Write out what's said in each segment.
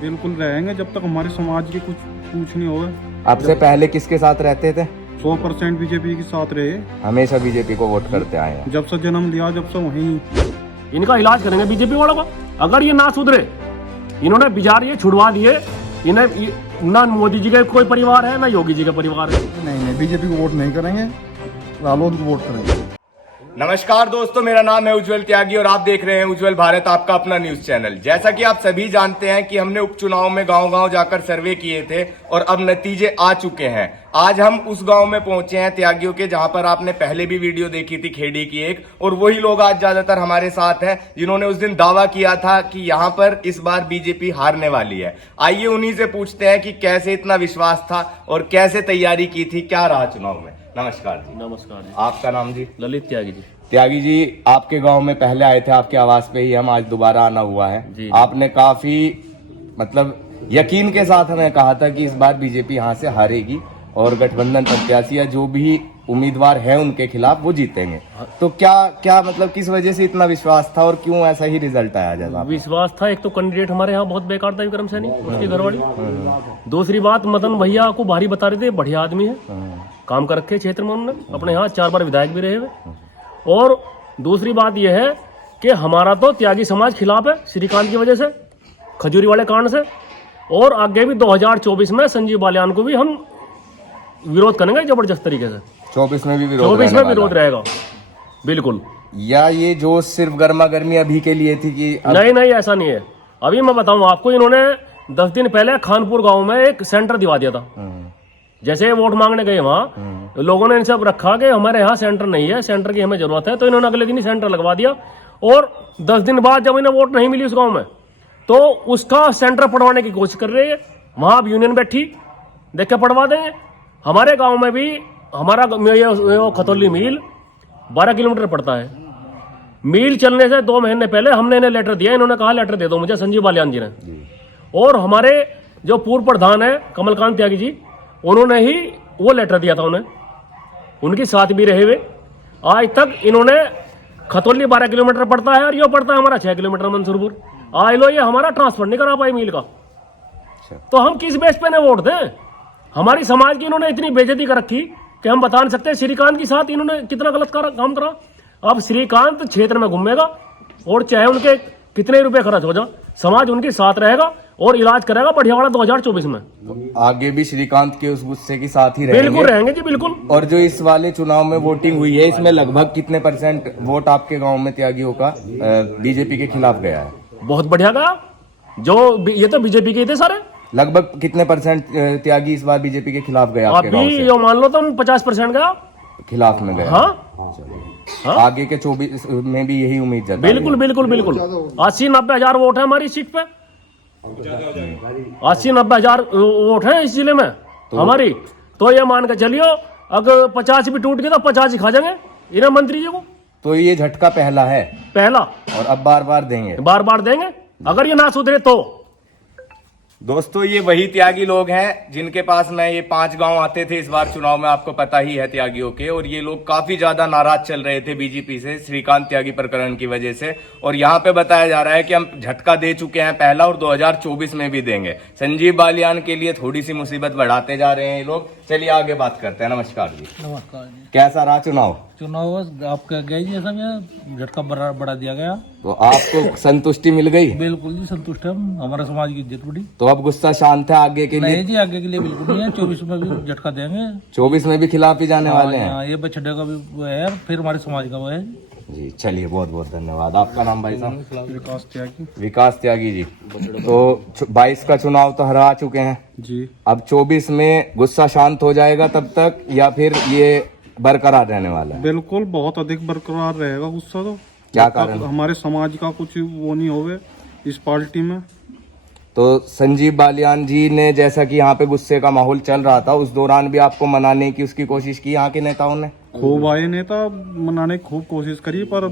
बिल्कुल रहेंगे जब तक हमारे समाज की कुछ पूछ नहीं होगा। आपसे पहले किसके साथ रहते थे? 100% बीजेपी के साथ रहे, हमेशा बीजेपी को वोट करते आए हैं। जब से जन्म लिया जब से वहीं। इनका इलाज करेंगे बीजेपी वालों का। अगर ये ना सुधरे, इन्होंने बिजार ये छुड़वा दिए, इन्हें ना मोदी जी का कोई परिवार है ना योगी जी का परिवार है। नहीं बीजेपी को वोट नहीं करेंगे, रालोद को वोट करेंगे। नमस्कार दोस्तों, मेरा नाम है उज्जवल त्यागी और आप देख रहे हैं उज्जवल भारत, आपका अपना न्यूज चैनल। जैसा कि आप सभी जानते हैं कि हमने उपचुनाव में गांव-गांव जाकर सर्वे किए थे और अब नतीजे आ चुके हैं। आज हम उस गांव में पहुंचे हैं त्यागियों के, जहां पर आपने पहले भी वीडियो देखी थी खेड़ी की एक, और वही लोग आज ज्यादातर हमारे साथ हैं जिन्होंने उस दिन दावा किया था कि यहां पर इस बार बीजेपी हारने वाली है। आइए उन्हीं से पूछते हैं कि कैसे इतना विश्वास था और कैसे तैयारी की थी, क्या रहा चुनाव में। नमस्कार जी। नमस्कार जी। आपका नाम जी? ललित त्यागी जी। त्यागी जी, आपके गांव में पहले आए थे, आपके आवास पे ही हम आज दोबारा आना हुआ है जी। आपने काफी यकीन के साथ हमें कहा था कि इस बार बीजेपी यहाँ से हारेगी और गठबंधन प्रत्याशी या जो भी उम्मीदवार है उनके खिलाफ वो जीतेंगे। तो क्या किस वजह से इतना विश्वास था और क्यों ऐसा ही रिजल्ट आया? जब विश्वास था, एक तो कैंडिडेट हमारे यहाँ बहुत बेकार था विक्रम सैनी, उसकी घरवाली। दूसरी बात, मदन भैया को भारी बता रहे थे, बढ़िया आदमी है, काम कर रखे क्षेत्र में उन्होंने, अपने यहाँ 4 बार विधायक भी रहे हुए। और दूसरी बात यह है कि हमारा तो त्यागी समाज खिलाफ है श्रीकांत की वजह से, खजूरी वाले कांड से, और आगे भी 2024 में संजीव बालियान को भी हम विरोध करेंगे जबरदस्त तरीके से। 24 में भी विरोध? 24 में विरोध रहेगा बिल्कुल। या ये जो सिर्फ गर्मा गर्मी अभी के लिए थी कि नहीं, ऐसा नहीं है। अभी मैं बताऊं आपको, इन्होंने 10 दिन पहले खानपुर गांव में एक सेंटर दिवा दिया था। जैसे वोट मांगने गए वहां, लोगों ने इनसे रखा कि हमारे यहाँ सेंटर नहीं है, सेंटर की हमें जरूरत है, तो इन्होंने अगले दिन ही सेंटर लगवा दिया। और 10 दिन बाद जब इन्हें वोट नहीं मिली उस गांव में, तो उसका सेंटर पढ़वाने की कोशिश कर रही है। वहां अब यूनियन बैठी, देख के पढ़वा देंगे। हमारे गांव में भी हमारा खतौली मिल 12 किलोमीटर पड़ता है। मिल चलने से 2 महीने पहले हमने इन्हें लेटर दिया, इन्होंने कहा लेटर दे दो मुझे, संजीव बालियान जी ने। और हमारे जो पूर्व प्रधान है कमलकांत त्यागी जी, उन्होंने ही वो लेटर दिया था उन्हें, उनके साथ भी रहे हुए। आज तक इन्होंने खतौली 12 किलोमीटर पड़ता है और ये पड़ता है हमारा 6 किलोमीटर मंसूरपुर। आज लो ये हमारा ट्रांसफर नहीं करा पाई मिल का, तो हम किस बेस पे वोट दें? हमारी समाज की इन्होंने इतनी बेइज्जती कर रखी कि हम बता नहीं सकते। श्रीकांत के साथ इन्होंने कितना गलत काम करा। अब श्रीकांत क्षेत्र में घूमेगा और चाहे उनके कितने रुपए खर्च हो जाए, समाज उनके साथ रहेगा और इलाज करेगा बढ़िया वाला 2024 में। आगे भी श्रीकांत के उस गुस्से के साथ ही रहेंगे? बिल्कुल रहेंगे जी, बिल्कुल। और जो इस वाले चुनाव में वोटिंग हुई है, इसमें लगभग कितने % वोट आपके गांव में त्यागियों का बीजेपी के खिलाफ गया है? बहुत बढ़िया गया। जो ये तो बीजेपी के थे सारे। लगभग कितने % त्यागी इस बार बीजेपी के खिलाफ गया आपके गांव से? जो मान लो तुम 50% गया खिलाफ में गया। हाँ? आगे के 24 में भी यही उम्मीद जताई? बिल्कुल 80-90 हजार वोट है हमारी सीट पे। 80-90 हजार वोट है इस जिले में हमारी। तो ये मान के चलियो, अगर 50 भी टूट गए तो 50 ही खा जाएंगे इन्हें मंत्री जी को। तो ये झटका पहला है? पहला। और अब बार बार देंगे? बार बार देंगे अगर ये ना सुधरे तो। दोस्तों, ये वही त्यागी लोग हैं जिनके पास में ये 5 गांव आते थे इस बार चुनाव में, आपको पता ही है त्यागियों के। और ये लोग काफी ज्यादा नाराज चल रहे थे बीजेपी से श्रीकांत त्यागी प्रकरण की वजह से। और यहाँ पे बताया जा रहा है कि हम झटका दे चुके हैं पहला और 2024 में भी देंगे। संजीव बालियान के लिए थोड़ी सी मुसीबत बढ़ाते जा रहे हैं ये लोग। चलिए आगे बात करते हैं। नमस्कार जी। नमस्कार जी। कैसा रहा चुनाव? चुनाव आपका गया जी, ऐसा झटका बढ़ा दिया गया। तो आपको संतुष्टि मिल गई? बिल्कुल जी, संतुष्ट है, हमारे समाज की इज्जत बढ़ी। तो अब गुस्सा शांत है आगे के लिए? नहीं जी, आगे के लिए बिल्कुल नहीं है। 24 में भी झटका देंगे। 24 में भी खिलाफ ही जाने वाले हैं? ये बछड़े का भी वो है, फिर हमारे समाज का वो है जी। चलिए, बहुत बहुत धन्यवाद। आपका नाम भाई साहब? विकास त्यागी। विकास त्यागी जी। तो 22 का चुनाव तो हरा चुके हैं जी। अब 24 में गुस्सा शांत हो जाएगा तब तक, या फिर ये बरकरार रहने वाला है? बिल्कुल बहुत अधिक बरकरार रहेगा गुस्सा। तो क्या कारण? हमारे समाज का कुछ वो नहीं होवे इस पार्टी में। तो संजीव बालियान जी ने, जैसा कि यहाँ पे गुस्से का माहौल चल रहा था, उस दौरान भी आपको मनाने की उसकी कोशिश की यहाँ के नेताओं ने? खूब आए नेता, मनाने की खूब कोशिश करी, पर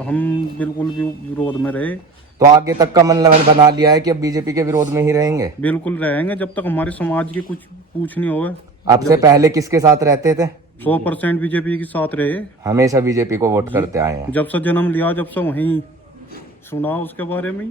हम बिल्कुल भी विरोध में रहे। तो आगे तक का मन बना लिया है कि अब बीजेपी के विरोध में ही रहेंगे? बिल्कुल रहेंगे जब तक हमारे समाज की कुछ पूछ नहीं होगा। आपसे पहले किसके साथ रहते थे? 100% बीजेपी के साथ रहे, हमेशा बीजेपी को वोट करते आए हैं। जब से जन्म लिया जब से वहीं सुना उसके बारे में।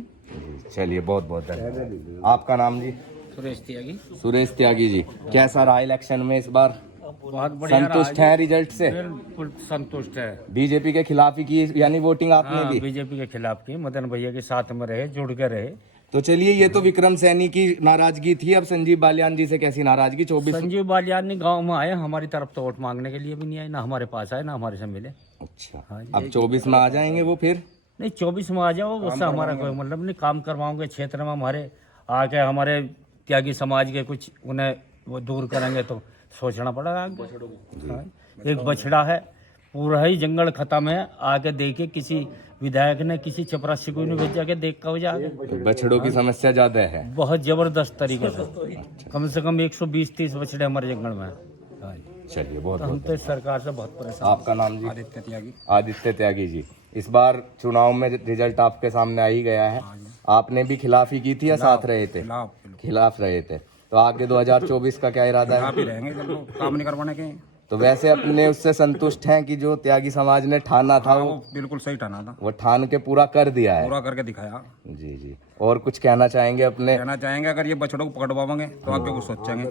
चलिए बहुत बहुत धन्यवाद। आपका नाम जी? सुरेश त्यागी। सुरेश त्यागी जी, कैसा रहा इलेक्शन में इस बार? बहुत बढ़िया संतुष्ट हैं रिजल्ट से? बिल्कुल संतुष्ट है। बीजेपी के खिलाफ ही की यानी वोटिंग आपने हाँ, की? बीजेपी के खिलाफ की, मदन भैया के साथ में रहे, जुड़ के रहे। तो चलिए, ये तो विक्रम सैनी की नाराजगी थी, अब संजीव बालियान जी से कैसी नाराजगी? 24 संजीव बालियान ने गांव में आए, हमारी तरफ तो वोट मांगने के लिए भी नहीं आए, ना हमारे पास आए, ना हमारे से मिले। अच्छा, हाँ जी। अब 24 में आ जाएंगे वो फिर? नहीं, 24 में आ जाओ, उससे हमारा कोई मतलब नहीं। काम करवाओगे क्षेत्र में हमारे, आके हमारे त्यागी समाज के कुछ उन्हें वो दूर करेंगे तो सोचना पड़ेगा आगे। हाँ, एक बछड़ा है, पूरा ही जंगल खत्म है, आके देखे किसी विधायक ने, किसी चपरासी को नहीं भेजा के देख का जाके। तो बछड़ों की समस्या ज्यादा है? बहुत जबरदस्त तरीके से कम 120-30 बछड़े हमारे जंगल में हैं। हाँ जी। चलिए बहुत तो हम बहुत। तो इस सरकार से बहुत परेशान। आपका नाम जी? आदित्य त्यागी। आदित्य त्यागी जी, इस बार चुनाव में रिजल्ट आपके सामने आ ही गया है। आपने भी खिलाफ ही की थी या साथ रहे थे? खिलाफ रहे थे। तो आगे 2024 का क्या इरादा है? रहेंगे काम नहीं करवाने के। तो वैसे अपने उससे संतुष्ट हैं कि जो त्यागी समाज ने ठाना था वो बिल्कुल सही ठाना था, वो ठान के पूरा कर दिया है? पूरा करके दिखाया। जी जी। और कुछ कहना चाहेंगे अपने? कहना चाहेंगे, अगर ये बछड़ों को पकड़वाएंगे तो आगे कुछ सोचेंगे,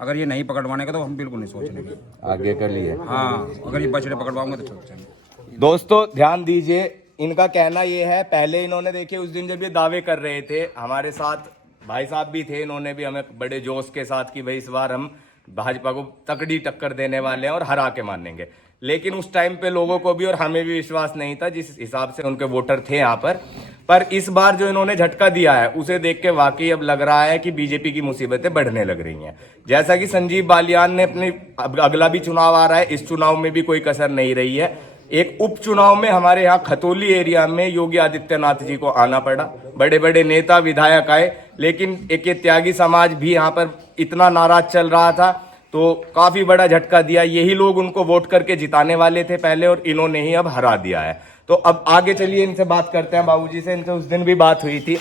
अगर ये नहीं पकड़वाने का तो हम बिल्कुल नहीं सोचेंगे आगे कर लिए। हाँ, अगर ये बछड़े पकड़वाएंगे तो सोचेंगे। दोस्तों ध्यान दीजिए, इनका कहना ये है, पहले इन्होंने देखिए उस दिन जब ये दावे कर रहे थे, हमारे साथ भाई साहब भी थे, इन्होंने भी हमें बड़े जोश के साथ कि भाई इस बार हम भाजपा को तकड़ी टक्कर देने वाले हैं और हरा के मानेंगे। लेकिन उस टाइम पे लोगों को भी और हमें भी विश्वास नहीं था, जिस हिसाब से उनके वोटर थे यहाँ पर इस बार जो इन्होंने झटका दिया है उसे देख के वाकई अब लग रहा है कि बीजेपी की मुसीबतें बढ़ने लग रही हैं। जैसा कि संजीव बालियान ने अपनी, अगला भी चुनाव आ रहा है, इस चुनाव में भी कोई कसर नहीं रही है। एक उपचुनाव में हमारे यहाँ खतौली एरिया में योगी आदित्यनाथ जी को आना पड़ा, बड़े बड़े नेता विधायक आए, लेकिन एक ये त्यागी समाज भी यहाँ पर इतना नाराज चल रहा था, तो काफी बड़ा झटका दिया। यही लोग उनको वोट करके जिताने वाले थे पहले, और इन्होंने ही अब हरा दिया है। तो अब आगे चलिए इनसे बात करते हैं। बाबूजी से इनसे उस दिन भी बात हुई थी।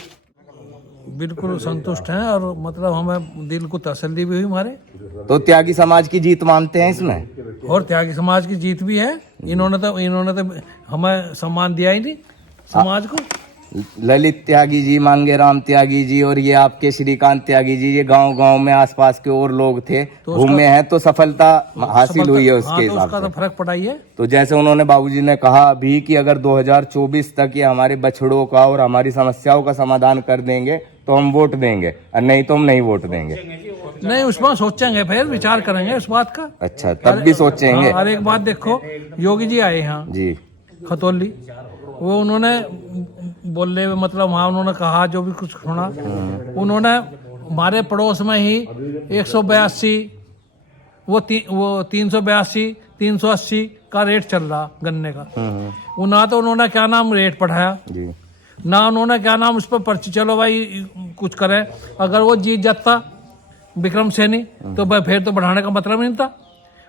बिल्कुल संतुष्ट हैं, और मतलब हमें दिल को तसल्ली भी हुई हमारे। तो त्यागी समाज की जीत मानते हैं इसमें? और त्यागी समाज की जीत भी है। इन्होंने तो हमें सम्मान दिया ही नहीं समाज को। ललित त्यागी जी, मांगेराम त्यागी जी और ये आपके श्रीकांत त्यागी जी, ये गांव गांव में आसपास के और लोग थे, तो घूमे हैं, तो सफलता हासिल हुई है उसके हाँ, तो हिसाब उसका से। तो फर्क पड़ा ही है। तो जैसे उन्होंने बाबूजी ने कहा अभी कि अगर 2024 तक ये हमारे बछड़ों का और हमारी समस्याओं का समाधान कर देंगे तो हम वोट देंगे, और नहीं तो हम नहीं वोट देंगे। नहीं, उस पर सोचेंगे, फिर विचार करेंगे उस बात का। अच्छा, तब भी सोचेंगे? और एक बात देखो, योगी जी आए यहाँ जी, खतौली, वो उन्होंने बोलने में मतलब वहाँ उन्होंने कहा जो भी कुछ सुना, उन्होंने हमारे पड़ोस में ही 182 वो 382 380 का रेट चल रहा गन्ने का। वो ना तो उन्होंने क्या नाम रेट बढ़ाया जी, ना उन्होंने क्या नाम उस पर पर्ची, चलो भाई कुछ करें। अगर वो जीत जाता विक्रम सैनी तो भाई फिर तो बढ़ाने का मतलब नहीं था।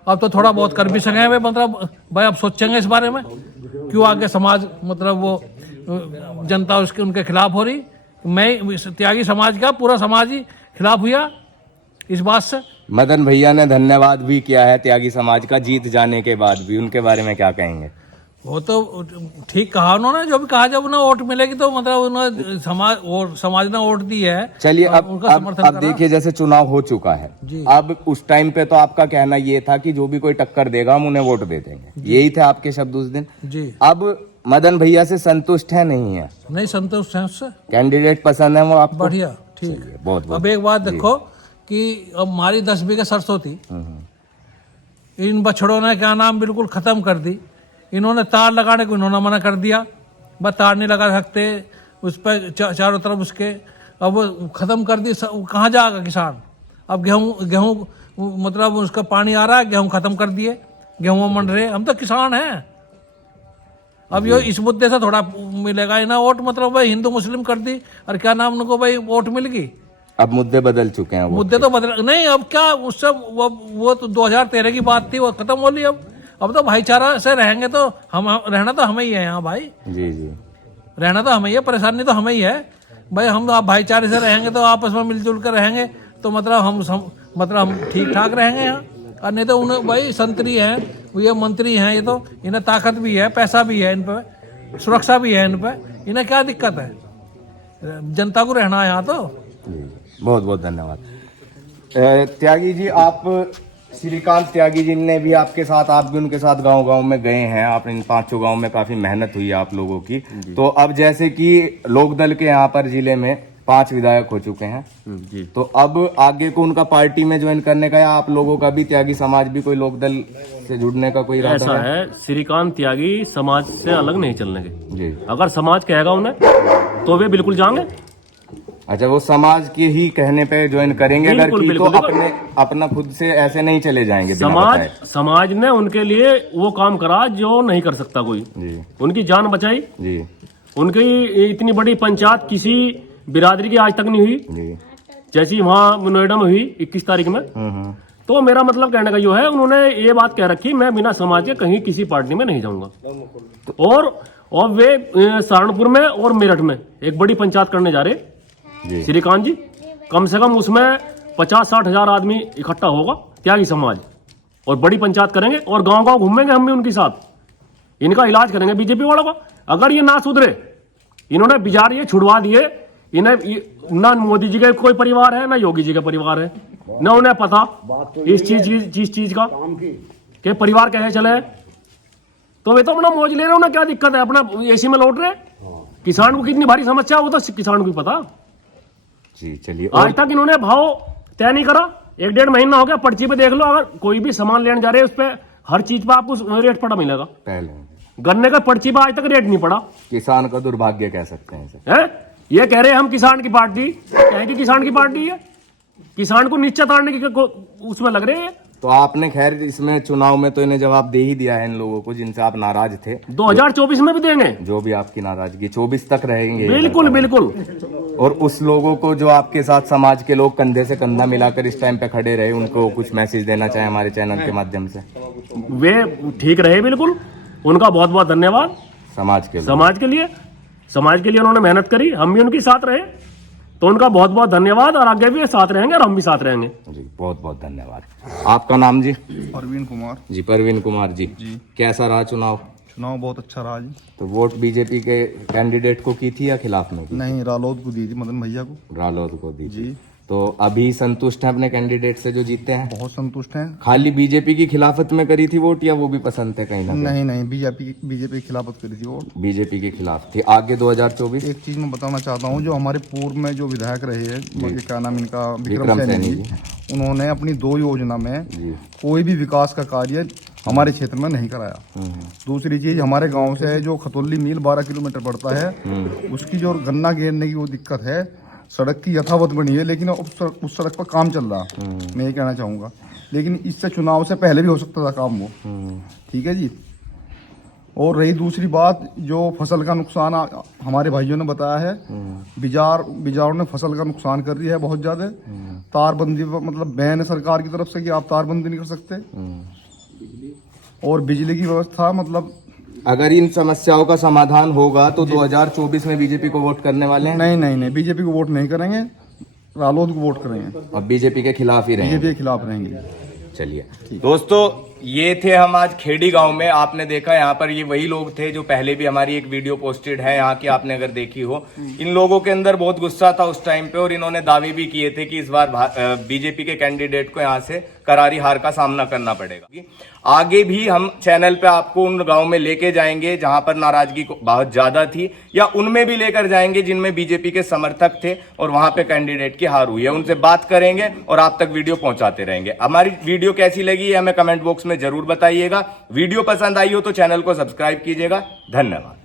अब तो थोड़ा बहुत कर भी सके भाई, मतलब भाई अब सोचेंगे इस बारे में, क्यों आगे समाज मतलब वो जनता उसके उनके खिलाफ हो रही। मैं त्यागी समाज का पूरा समाज ही खिलाफ हुआ इस बात से। मदन भैया ने धन्यवाद भी किया है त्यागी समाज का जीत जाने के बाद भी, उनके बारे में क्या कहेंगे? वो तो ठीक कहा उन्होंने, जो भी कहा, जब उन्हें वोट मिलेगी तो मतलब उन्होंने समाज ने वोट दी है। चलिए, उनका समर्थन अब देखिए, जैसे चुनाव हो चुका है, अब उस टाइम पे तो आपका कहना ये था कि जो भी कोई टक्कर देगा हम उन्हें वोट दे देंगे, यही थे आपके शब्द उस दिन जी। अब मदन भैया से संतुष्ट है नहीं है? नहीं संतुष्ट है उससे, कैंडिडेट पसंद है वो आपको? बढ़िया, ठीक है। बहुत बहुत। अब एक बात देखो कि अब हमारी 10 बीघे सरसों थी, इन बछड़ों ने क्या नाम बिल्कुल खत्म कर दी। इन्होंने तार लगाने को इन्होंने मना कर दिया, बस तार नहीं लगा सकते उस पर चारों तरफ उसके। अब वो खत्म कर दी, कहाँ जाएगा किसान? अब गेहूं मतलब उसका पानी आ रहा है, गेहूं खत्म कर दिए, गेहूं मंड रहे। हम तो किसान हैं। अब ये इस मुद्दे से थोड़ा मिलेगा ही ना वोट, मतलब भाई हिंदू मुस्लिम कर दी और क्या नाम उनको भाई वोट मिल गई। अब मुद्दे बदल चुके हैं, मुद्दे तो बदल नहीं, अब क्या उससे वो तो 2013 की बात थी, वो खत्म हो ली। अब तो भाईचारा से रहेंगे तो हम रहना तो हमें ही है यहाँ भाई। जी जी, रहना तो हमें ही है, परेशानी तो हमें ही है भाई। हम आप भाईचारे से रहेंगे तो आपस में मिलजुल कर रहेंगे तो मतलब हम ठीक ठाक रहेंगे यहाँ। और नहीं तो उन्हें भाई संतरी हैं, ये मंत्री हैं, ये तो इन्हें ताकत भी है, पैसा भी है इन पर, सुरक्षा भी है इन पर, इन्हें क्या दिक्कत है? जनता को रहना है यहाँ तो। बहुत बहुत धन्यवाद। त्यागी जी, आप श्रीकांत त्यागी जी ने भी आपके साथ, आप भी उनके साथ गांव-गांव में गए हैं। आप इन 5 गांव में काफी मेहनत हुई है आप लोगों की। तो अब जैसे कि लोकदल के यहाँ पर जिले में 5 विधायक हो चुके हैं जी, तो अब आगे को उनका पार्टी में ज्वाइन करने का, या आप लोगों का भी, त्यागी समाज भी कोई लोकदल से जुड़ने का कोई इरादा ऐसा है, श्रीकांत त्यागी समाज से अलग नहीं चलने के जी। अगर समाज कहेगा उन्हें तो वे बिल्कुल जाएंगे। अच्छा, वो समाज के ही कहने पे ज्वाइन करेंगे अगर बिल्कुल, की, बिल्कुल, तो अपना खुद से ऐसे नहीं चले जाएंगे बिना बताए। समाज ने उनके लिए वो काम करा जो नहीं कर सकता कोई जी। उनकी जान बचाई जी उनकी इतनी बड़ी पंचायत किसी बिरादरी की आज तक नहीं हुई जी। जैसी वहां नोएडा में हुई 21 तारीख में। तो मेरा मतलब कहने का जो है, उन्होंने ये बात कह रखी मैं बिना समाज के कहीं किसी पार्टी में नहीं जाऊंगा। और वे सहारनपुर में और मेरठ में एक बड़ी पंचायत करने जा रहे श्रीकांत जी। कम से कम उसमें 50-60 हजार आदमी इकट्ठा होगा त्यागी समाज, और बड़ी पंचायत करेंगे और गांव-गांव घूमेंगे हम भी उनके साथ। इनका इलाज करेंगे बीजेपी वालों का। अगर ये ना सुधरे, इन्होंने बिजार ये छुड़वा दिए, इन्हें ना मोदी जी का कोई परिवार है ना योगी जी का परिवार है, ना उन्हें पता इस चीज का कि परिवार कैसे चले। तो वे तो अपना मौज ले रहे, उन्हें क्या दिक्कत है, अपना एसी में लौट रहे। किसान को कितनी भारी समस्या है वो तो किसान को भी पता जी। चलिए, आज तक इन्होंने भाव तय नहीं करा। 1-1.5 महीना हो गया, पर्ची पे देख लो, अगर कोई भी सामान लेने जा रहे हैं उस पर हर चीज पे आपको रेट पड़ा मिलेगा। पहले गन्ने का पर्ची पे आज तक रेट नहीं पड़ा। किसान का दुर्भाग्य कह सकते हैं इसे। है ये कह रहे हैं हम किसान की पार्टी, क्या की किसान की पार्टी है? किसान को नीचे ताड़ने की उसमें लग रहे हैं। तो आपने खैर इसमें चुनाव में तो इन्हें जवाब दे ही दिया है इन लोगों को जिनसे आप नाराज थे। 2024 में भी देंगे, जो भी आपकी नाराजगी 24 तक रहेंगे। बिल्कुल बिल्कुल। और उस लोगों को जो आपके साथ समाज के लोग कंधे से कंधा मिलाकर इस टाइम पे खड़े रहे, उनको कुछ मैसेज देना चाहे हमारे चैनल के माध्यम से? वे ठीक रहे, बिल्कुल। उनका बहुत बहुत धन्यवाद। समाज के लिए उन्होंने मेहनत करी, हम भी उनके साथ रहे, तो उनका बहुत बहुत धन्यवाद। और आगे भी साथ रहेंगे और हम भी साथ रहेंगे जी। बहुत बहुत धन्यवाद। आपका नाम जी? परवीन कुमार जी। परवीन कुमार जी, कैसा रहा चुनाव? चुनाव बहुत अच्छा रहा जी। तो वोट बीजेपी के कैंडिडेट को की थी या खिलाफ में की? नहीं, रालोद को दी थी, मदन भैया को। रालोद को दी जी। तो अभी संतुष्ट हैं अपने कैंडिडेट से जो जीते हैं? बहुत संतुष्ट हैं। खाली बीजेपी की खिलाफत में करी थी वोट, या वो भी पसंद थे कहीं ना कहीं? नहीं, बीजेपी की खिलाफत करी थी वोट। बीजेपी के खिलाफ थी। आगे 2024? एक चीज मैं बताना चाहता हूँ, जो हमारे पूर्व में जो विधायक रहे हैं, क्या नाम इनका, विक्रम सैनी जी, उन्होंने अपनी 2 योजना में कोई भी विकास का कार्य हमारे क्षेत्र में नहीं कराया। दूसरी चीज, हमारे गांव से जो खतौली मिल 12 किलोमीटर पड़ता है, उसकी जो गन्ना घेरने की वो दिक्कत है, सड़क की यथावत बनी है, लेकिन उस सड़क पर काम चल रहा, मैं ये कहना चाहूँगा। लेकिन इससे चुनाव से पहले भी हो सकता था काम वो। ठीक है जी। और रही दूसरी बात, जो फसल का नुकसान हमारे भाइयों ने बताया है, बिजारों ने फसल का नुकसान कर रही है बहुत ज़्यादा। तारबंदी मतलब बैन है सरकार की तरफ से कि आप तारबंदी नहीं कर सकते। और बिजली की व्यवस्था, मतलब अगर इन समस्याओं का समाधान होगा तो 2024 में बीजेपी को वोट करने वाले हैं? नहीं, बीजेपी को वोट नहीं करेंगे, रालोद को वोट करेंगे। और बीजेपी के खिलाफ ही रहेंगे? बीजेपी के खिलाफ रहेंगे। चलिए दोस्तों, ये थे हम आज खेड़ी गांव में। आपने देखा यहाँ पर ये वही लोग थे जो पहले भी हमारी एक वीडियो पोस्टेड है यहाँ की, आपने अगर देखी हो। इन लोगों के अंदर बहुत गुस्सा था उस टाइम पे, और इन्होंने दावे भी किए थे कि इस बार बीजेपी के कैंडिडेट को यहाँ से करारी हार का सामना करना पड़ेगा। आगे भी हम चैनल पे आपको उन गांव में लेके जाएंगे जहां पर नाराजगी बहुत ज्यादा थी, या उनमें भी लेकर जाएंगे जिनमें बीजेपी के समर्थक थे और वहां पे कैंडिडेट की हार हुई है। उनसे बात करेंगे और आप तक वीडियो पहुंचाते रहेंगे। हमारी वीडियो कैसी लगी हमें कमेंट बॉक्स में जरूर बताइएगा। वीडियो पसंद आई हो तो चैनल को सब्सक्राइब कीजिएगा। धन्यवाद।